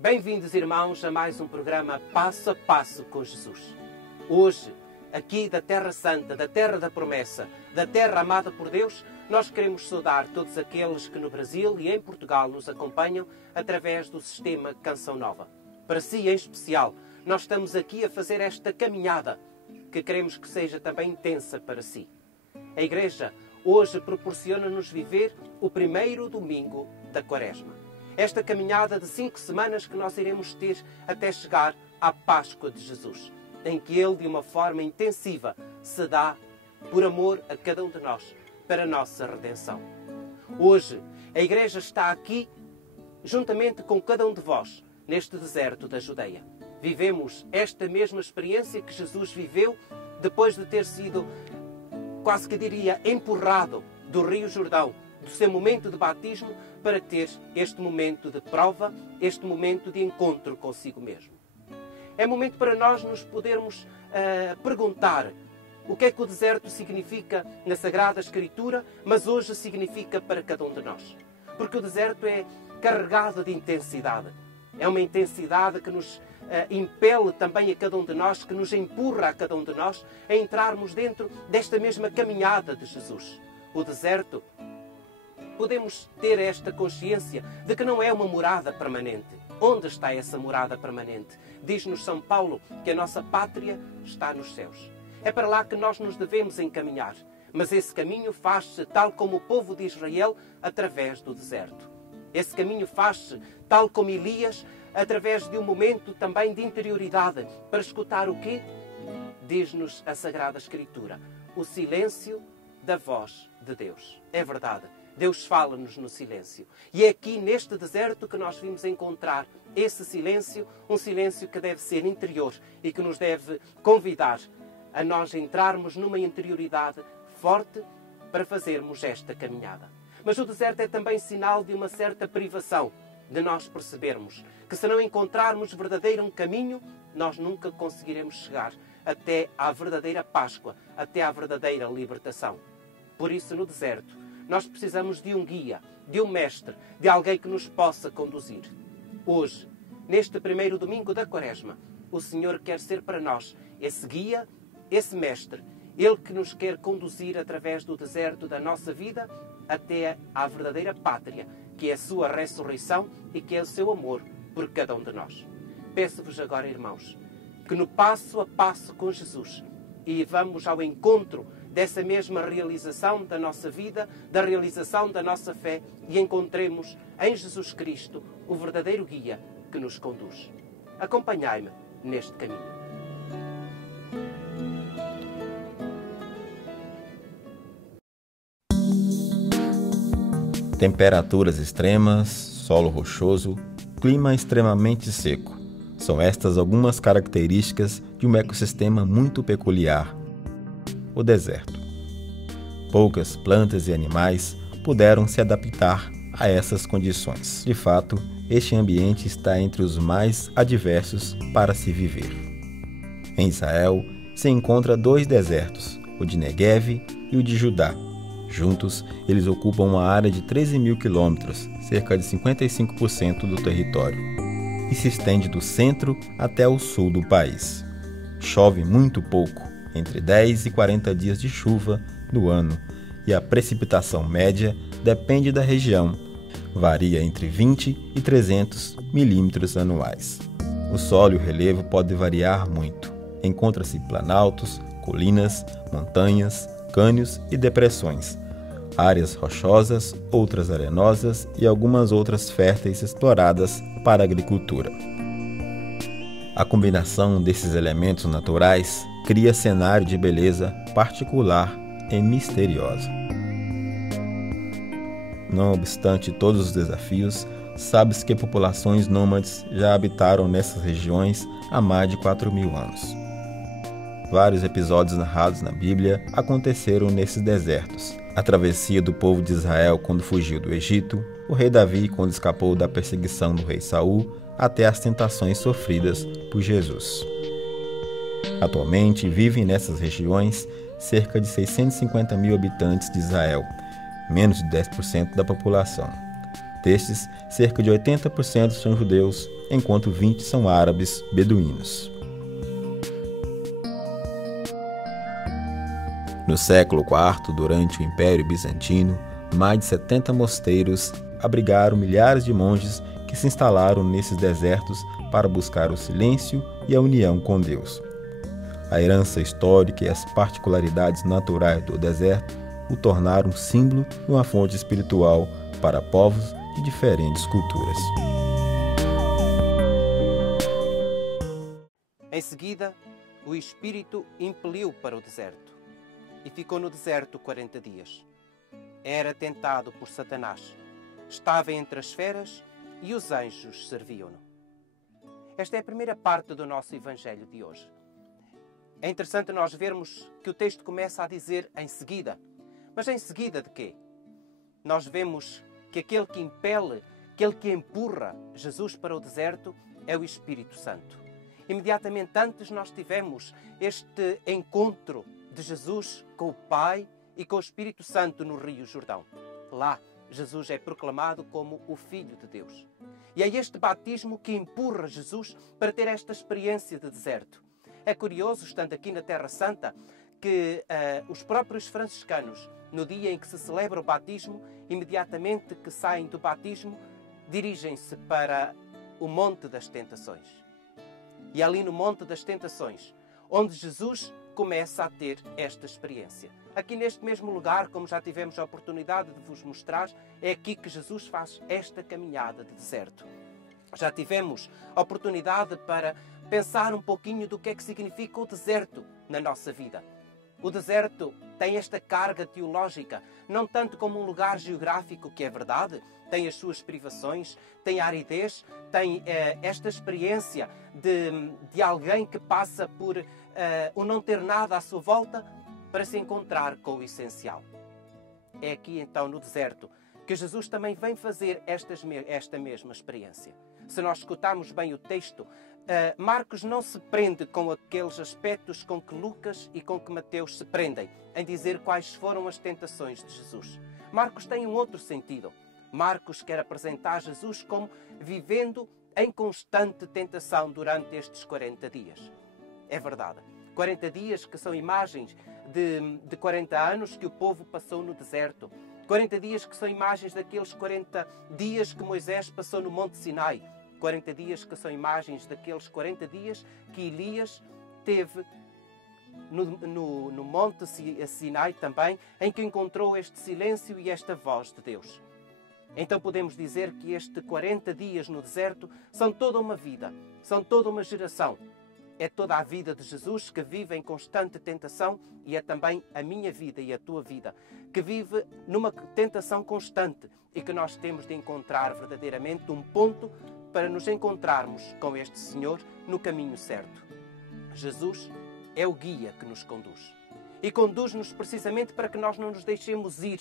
Bem-vindos, irmãos, a mais um programa Passo a Passo com Jesus. Hoje, aqui da Terra Santa, da Terra da Promessa, da Terra amada por Deus, nós queremos saudar todos aqueles que no Brasil e em Portugal nos acompanham através do sistema Canção Nova. Para si, em especial, nós estamos aqui a fazer esta caminhada, que queremos que seja também intensa para si. A Igreja hoje proporciona-nos viver o primeiro domingo da Quaresma. Esta caminhada de 5 semanas que nós iremos ter até chegar à Páscoa de Jesus, em que Ele, de uma forma intensiva, se dá por amor a cada um de nós, para a nossa redenção. Hoje, a Igreja está aqui, juntamente com cada um de vós, neste deserto da Judeia. Vivemos esta mesma experiência que Jesus viveu depois de ter sido, quase que diria, empurrado do Rio Jordão, do seu momento de batismo, para ter este momento de prova, este momento de encontro consigo mesmo. É momento para nós nos podermos perguntar o que é que o deserto significa na Sagrada Escritura, mas hoje significa para cada um de nós. Porque o deserto é carregado de intensidade. É uma intensidade que nos impele também a cada um de nós, que nos empurra a cada um de nós a entrarmos dentro desta mesma caminhada de Jesus. O deserto, podemos ter esta consciência de que não é uma morada permanente. Onde está essa morada permanente? Diz-nos São Paulo que a nossa pátria está nos céus. É para lá que nós nos devemos encaminhar. Mas esse caminho faz-se, tal como o povo de Israel, através do deserto. Esse caminho faz-se, tal como Elias, através de um momento também de interioridade. Para escutar o quê? Diz-nos a Sagrada Escritura. O silêncio da voz de Deus. É verdade. Deus fala-nos no silêncio. E é aqui, neste deserto, que nós vimos encontrar esse silêncio, um silêncio que deve ser interior e que nos deve convidar a nós entrarmos numa interioridade forte para fazermos esta caminhada. Mas o deserto é também sinal de uma certa privação, de nós percebermos que se não encontrarmos verdadeiro um caminho, nós nunca conseguiremos chegar até à verdadeira Páscoa, até à verdadeira libertação. Por isso, no deserto, nós precisamos de um guia, de um mestre, de alguém que nos possa conduzir. Hoje, neste primeiro domingo da Quaresma, o Senhor quer ser para nós esse guia, esse mestre, Ele que nos quer conduzir através do deserto da nossa vida até à verdadeira pátria, que é a sua ressurreição e que é o seu amor por cada um de nós. Peço-vos agora, irmãos, que no passo a passo com Jesus e vamos ao encontro dessa mesma realização da nossa vida, da realização da nossa fé e encontremos em Jesus Cristo o verdadeiro guia que nos conduz. Acompanhai-me neste caminho. Temperaturas extremas, solo rochoso, clima extremamente seco. São estas algumas características de um ecossistema muito peculiar, o deserto. Poucas plantas e animais puderam se adaptar a essas condições. De fato, este ambiente está entre os mais adversos para se viver. Em Israel, se encontra 2 desertos, o de Negev e o de Judá. Juntos, eles ocupam uma área de 13.000 quilômetros, cerca de 55% do território, e se estende do centro até o sul do país. Chove muito pouco, entre 10 e 40 dias de chuva no ano, e a precipitação média depende da região, varia entre 20 e 300 milímetros anuais. O solo e o relevo podem variar muito. Encontra-se planaltos, colinas, montanhas, cânions e depressões, áreas rochosas, outras arenosas e algumas outras férteis exploradas para a agricultura. A combinação desses elementos naturais cria cenário de beleza particular e misteriosa. Não obstante todos os desafios, sabe-se que populações nômades já habitaram nessas regiões há mais de 4.000 anos. Vários episódios narrados na Bíblia aconteceram nesses desertos. A travessia do povo de Israel quando fugiu do Egito, o rei Davi quando escapou da perseguição do rei Saul, até as tentações sofridas por Jesus. Atualmente vivem nessas regiões cerca de 650.000 habitantes de Israel, menos de 10% da população. Destes, cerca de 80% são judeus, enquanto 20% são árabes beduínos. No século IV, durante o Império Bizantino, mais de 70 mosteiros abrigaram milhares de monges que se instalaram nesses desertos para buscar o silêncio e a união com Deus. A herança histórica e as particularidades naturais do deserto o tornaram um símbolo e uma fonte espiritual para povos de diferentes culturas. Em seguida, o Espírito impeliu para o deserto e ficou no deserto 40 dias. Era tentado por Satanás. Estava entre as feras e os anjos serviam-no. Esta é a primeira parte do nosso Evangelho de hoje. É interessante nós vermos que o texto começa a dizer em seguida. Mas em seguida de quê? Nós vemos que aquele que impele, aquele que empurra Jesus para o deserto é o Espírito Santo. Imediatamente antes nós tivemos este encontro de Jesus com o Pai e com o Espírito Santo no Rio Jordão. Lá, Jesus é proclamado como o Filho de Deus. E é este batismo que empurra Jesus para ter esta experiência de deserto. É curioso, estando aqui na Terra Santa, que os próprios franciscanos, no dia em que se celebra o batismo, imediatamente que saem do batismo, dirigem-se para o Monte das Tentações. E ali no Monte das Tentações, onde Jesus começa a ter esta experiência. Aqui neste mesmo lugar, como já tivemos a oportunidade de vos mostrar, é aqui que Jesus faz esta caminhada de deserto. Já tivemos a oportunidade para pensar um pouquinho do que é que significa o deserto na nossa vida. O deserto tem esta carga teológica, não tanto como um lugar geográfico, que é verdade, tem as suas privações, tem a aridez, tem esta experiência de alguém que passa por o não ter nada à sua volta para se encontrar com o essencial. É aqui então no deserto que Jesus também vem fazer esta mesma experiência. Se nós escutarmos bem o texto, Marcos não se prende com aqueles aspectos com que Lucas e com que Mateus se prendem, em dizer quais foram as tentações de Jesus. Marcos tem um outro sentido. Marcos quer apresentar Jesus como vivendo em constante tentação durante estes 40 dias. É verdade. 40 dias que são imagens de 40 anos que o povo passou no deserto. 40 dias que são imagens daqueles 40 dias que Moisés passou no Monte Sinai. 40 dias que são imagens daqueles 40 dias que Elias teve no Monte Sinai também, em que encontrou este silêncio e esta voz de Deus. Então podemos dizer que estes 40 dias no deserto são toda uma vida, são toda uma geração. É toda a vida de Jesus que vive em constante tentação e é também a minha vida e a tua vida, que vive numa tentação constante e que nós temos de encontrar verdadeiramente um ponto para nos encontrarmos com este Senhor no caminho certo. Jesus é o guia que nos conduz. E conduz-nos precisamente para que nós não nos deixemos ir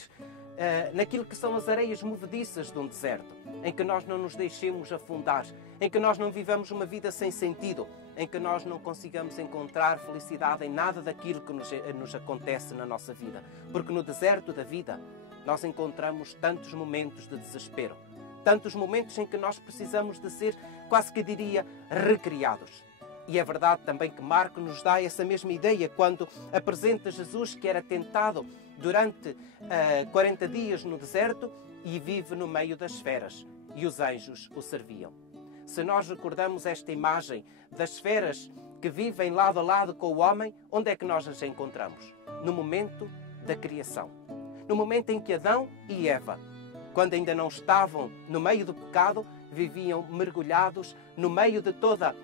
naquilo que são as areias movediças de um deserto, em que nós não nos deixemos afundar, em que nós não vivamos uma vida sem sentido, em que nós não consigamos encontrar felicidade em nada daquilo que nos acontece na nossa vida. Porque no deserto da vida nós encontramos tantos momentos de desespero, tantos momentos em que nós precisamos de ser, quase que diria, recriados. E é verdade também que Marcos nos dá essa mesma ideia quando apresenta Jesus que era tentado durante 40 dias no deserto e vive no meio das feras, e os anjos o serviam. Se nós recordamos esta imagem das feras que vivem lado a lado com o homem, onde é que nós as encontramos? No momento da criação. No momento em que Adão e Eva, quando ainda não estavam no meio do pecado, viviam mergulhados no meio de toda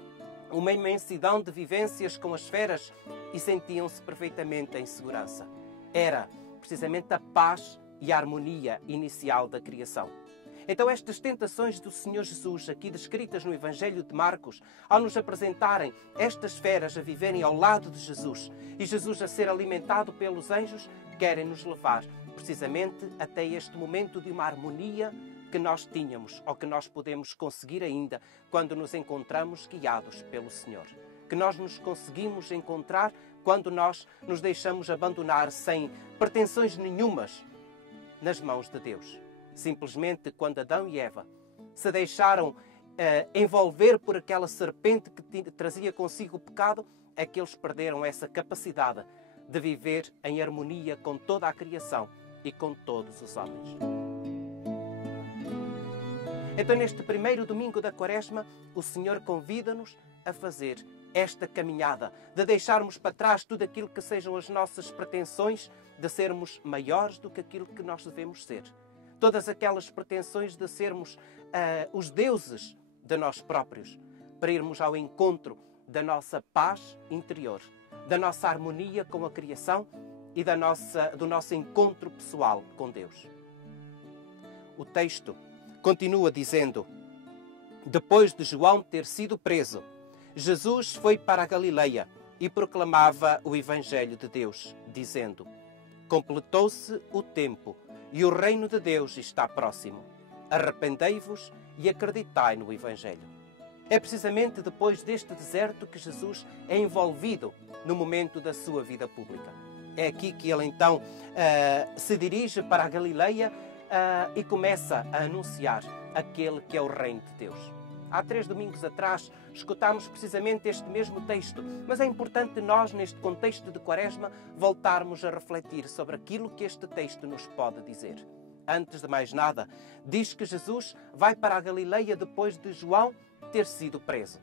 uma imensidão de vivências com as feras e sentiam-se perfeitamente em segurança. Era precisamente a paz e a harmonia inicial da criação. Então estas tentações do Senhor Jesus, aqui descritas no Evangelho de Marcos, ao nos apresentarem estas feras a viverem ao lado de Jesus e Jesus a ser alimentado pelos anjos, querem nos levar precisamente até este momento de uma harmonia que nós tínhamos ou que nós podemos conseguir ainda quando nos encontramos guiados pelo Senhor. Que nós nos conseguimos encontrar quando nós nos deixamos abandonar sem pretensões nenhumas nas mãos de Deus. Simplesmente quando Adão e Eva se deixaram envolver por aquela serpente que trazia consigo o pecado, é que eles perderam essa capacidade de viver em harmonia com toda a criação e com todos os homens. Então, neste primeiro domingo da Quaresma, o Senhor convida-nos a fazer esta caminhada, de deixarmos para trás tudo aquilo que sejam as nossas pretensões de sermos maiores do que aquilo que nós devemos ser. Todas aquelas pretensões de sermos os deuses de nós próprios, para irmos ao encontro da nossa paz interior, da nossa harmonia com a criação e do nosso encontro pessoal com Deus. O texto continua dizendo: depois de João ter sido preso, Jesus foi para a Galileia e proclamava o Evangelho de Deus, dizendo: completou-se o tempo e o reino de Deus está próximo. Arrependei-vos e acreditai no Evangelho. É precisamente depois deste deserto que Jesus é envolvido no momento da sua vida pública. É aqui que ele então se dirige para a Galileia e começa a anunciar aquele que é o reino de Deus. Há 3 domingos atrás escutámos precisamente este mesmo texto, mas é importante nós, neste contexto de Quaresma, voltarmos a refletir sobre aquilo que este texto nos pode dizer. Antes de mais nada, diz que Jesus vai para a Galileia depois de João ter sido preso.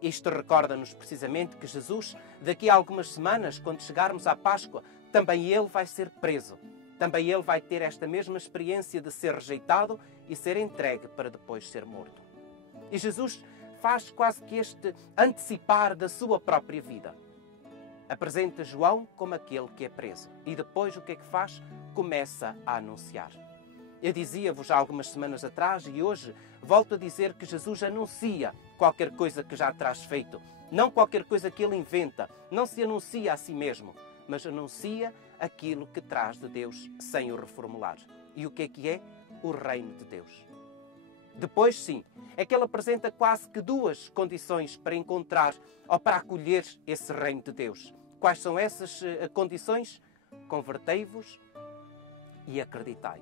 Isto recorda-nos precisamente que Jesus, daqui a algumas semanas, quando chegarmos à Páscoa, também ele vai ser preso. Também ele vai ter esta mesma experiência de ser rejeitado e ser entregue para depois ser morto. E Jesus faz quase que este antecipar da sua própria vida. Apresenta João como aquele que é preso. E depois o que é que faz? Começa a anunciar. Eu dizia-vos há algumas semanas atrás e hoje volto a dizer que Jesus anuncia qualquer coisa que já traz feito. Não qualquer coisa que ele inventa. Não se anuncia a si mesmo, mas anuncia aquilo que traz de Deus sem o reformular. E o que é? O reino de Deus. Depois, sim, é que ele apresenta quase que 2 condições para encontrar ou para acolher esse reino de Deus. Quais são essas condições? Convertei-vos e acreditai.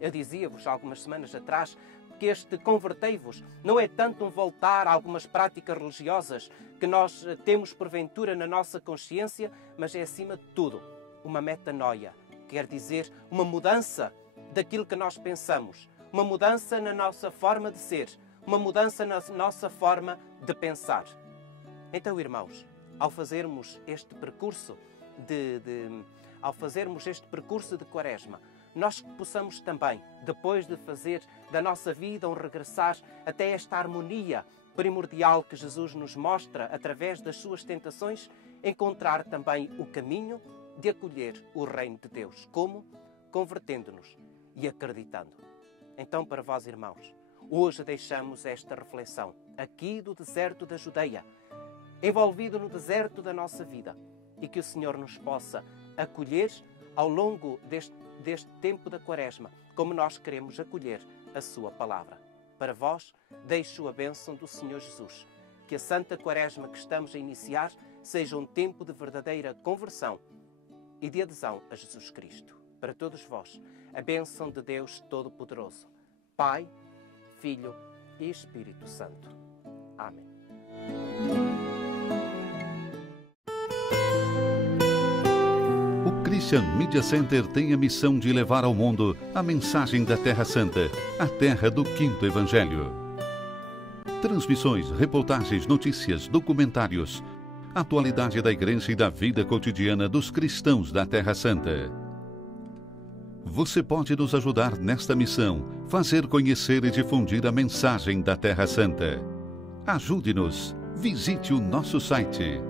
Eu dizia-vos algumas semanas atrás que este convertei-vos não é tanto um voltar a algumas práticas religiosas que nós temos porventura na nossa consciência, mas é acima de tudo uma metanoia, quer dizer uma mudança daquilo que nós pensamos, uma mudança na nossa forma de ser, uma mudança na nossa forma de pensar. Então, irmãos, ao fazermos este percurso de Quaresma, nós possamos também, depois de fazer da nossa vida um regressar até esta harmonia primordial que Jesus nos mostra através das suas tentações, encontrar também o caminho de acolher o reino de Deus. Como? Convertendo-nos e acreditando. Então, para vós, irmãos, hoje deixamos esta reflexão aqui do deserto da Judeia, envolvido no deserto da nossa vida, e que o Senhor nos possa acolher ao longo deste tempo da Quaresma, como nós queremos acolher a sua palavra. Para vós, deixo a bênção do Senhor Jesus. Que a Santa Quaresma que estamos a iniciar seja um tempo de verdadeira conversão e de adesão a Jesus Cristo. Para todos vós, a bênção de Deus Todo-Poderoso, Pai, Filho e Espírito Santo. Amém. O Christian Media Center tem a missão de levar ao mundo a mensagem da Terra Santa, a terra do Quinto Evangelho. Transmissões, reportagens, notícias, documentários, atualidade da Igreja e da vida cotidiana dos cristãos da Terra Santa. Você pode nos ajudar nesta missão, fazer conhecer e difundir a mensagem da Terra Santa. Ajude-nos. Visite o nosso site